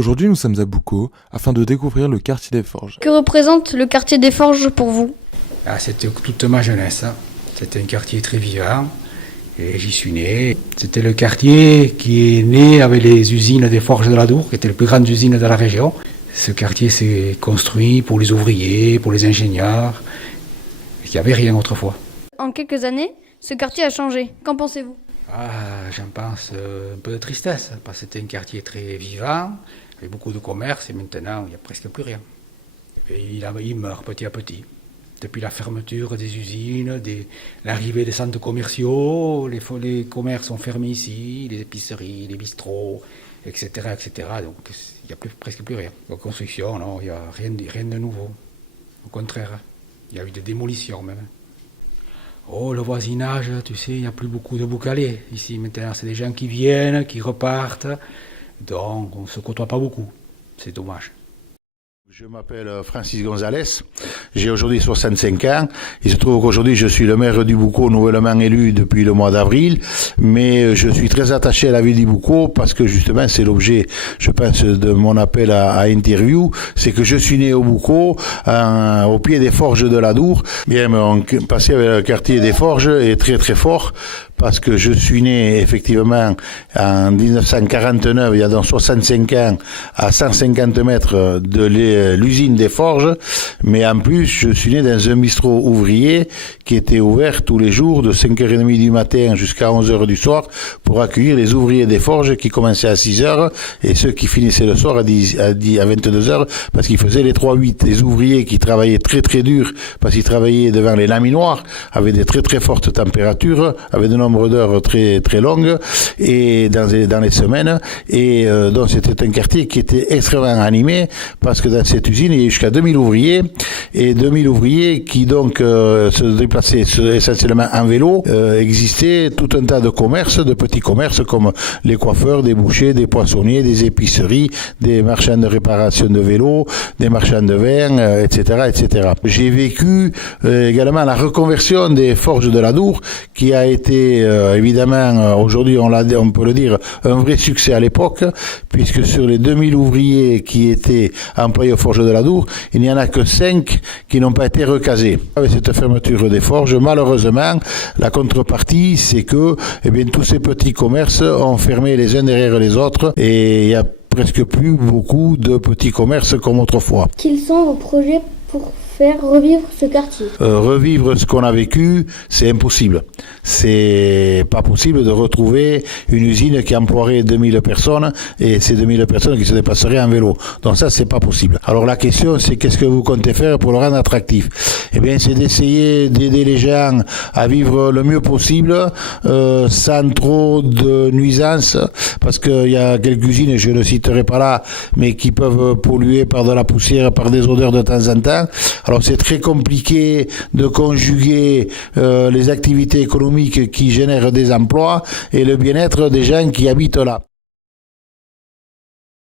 Aujourd'hui, nous sommes à Boucau afin de découvrir le quartier des Forges. Que représente le quartier des Forges pour vous? C'était toute ma jeunesse. C'était un quartier très vivant et j'y suis né. C'était le quartier qui est né avec les usines des Forges de l'Adour, qui étaient les plus grandes usines de la région. Ce quartier s'est construit pour les ouvriers, pour les ingénieurs. Il n'y avait rien autrefois. En quelques années, ce quartier a changé. Qu'en pensez-vous? J'en pense un peu de tristesse, parce que c'était un quartier très vivant, avec beaucoup de commerce, et maintenant, il n'y a presque plus rien. Et il meurt petit à petit. Depuis la fermeture des usines, l'arrivée des centres commerciaux, les commerces ont fermé ici, les épiceries, les bistrots, etc. etc. Donc il n'y a presque plus rien. La construction, non, il n'y a rien de nouveau. Au contraire, il y a eu des démolitions même. Oh, le voisinage, tu sais, il n'y a plus beaucoup de boucalés ici maintenant. C'est des gens qui viennent, qui repartent. Donc on ne se côtoie pas beaucoup. C'est dommage. Je m'appelle Francis Gonzalez, j'ai aujourd'hui 65 ans. Il se trouve qu'aujourd'hui je suis le maire du Boucau, nouvellement élu depuis le mois d'avril, mais je suis très attaché à la ville du Boucau parce que justement c'est l'objet, je pense, de mon appel à interview, c'est que je suis né au Boucau, au pied des Forges de l'Adour. Bien, mon passé avec le quartier des Forges est très très fort parce que je suis né effectivement en 1949, il y a donc 65 ans, à 150 mètres de l'usine des Forges, mais en plus je suis né dans un bistrot ouvrier qui était ouvert tous les jours de 5h30 du matin jusqu'à 11h du soir pour accueillir les ouvriers des Forges qui commençaient à 6h et ceux qui finissaient le soir à 22h parce qu'ils faisaient les 3-8. Les ouvriers qui travaillaient très très dur parce qu'ils travaillaient devant les laminoirs avec des très très fortes températures, avec de nombre d'heures très très longues et dans les semaines, et donc c'était un quartier qui était extrêmement animé parce que dans cette usine il y a jusqu'à 2000 ouvriers et 2000 ouvriers qui donc se déplaçaient essentiellement en vélo. Existait tout un tas de commerces, de petits commerces comme les coiffeurs, des bouchers, des poissonniers, des épiceries, des marchands de réparation de vélos, des marchands de vin, etc., etc. J'ai vécu également la reconversion des Forges de l'Adour qui a été évidemment aujourd'hui on peut le dire un vrai succès à l'époque, puisque sur les 2000 ouvriers qui étaient employés aux Forges de l'Adour, il n'y en a que 5 qui n'ont pas été recasés. Avec cette fermeture des forges, malheureusement, la contrepartie, c'est que tous ces petits commerces ont fermé les uns derrière les autres et il n'y a presque plus beaucoup de petits commerces comme autrefois. Quels sont vos projets pour faire revivre ce quartier? Revivre ce qu'on a vécu, c'est impossible. C'est pas possible de retrouver une usine qui emploierait 2000 personnes et ces 2000 personnes qui se déplaceraient en vélo. Donc ça, c'est pas possible. Alors la question, c'est qu'est-ce que vous comptez faire pour le rendre attractif? Eh bien, c'est d'essayer d'aider les gens à vivre le mieux possible, sans trop de nuisances, parce qu'il y a quelques usines, je ne citerai pas là, mais qui peuvent polluer par de la poussière, par des odeurs de temps en temps. Alors c'est très compliqué de conjuguer les activités économiques qui génèrent des emplois et le bien-être des gens qui habitent là.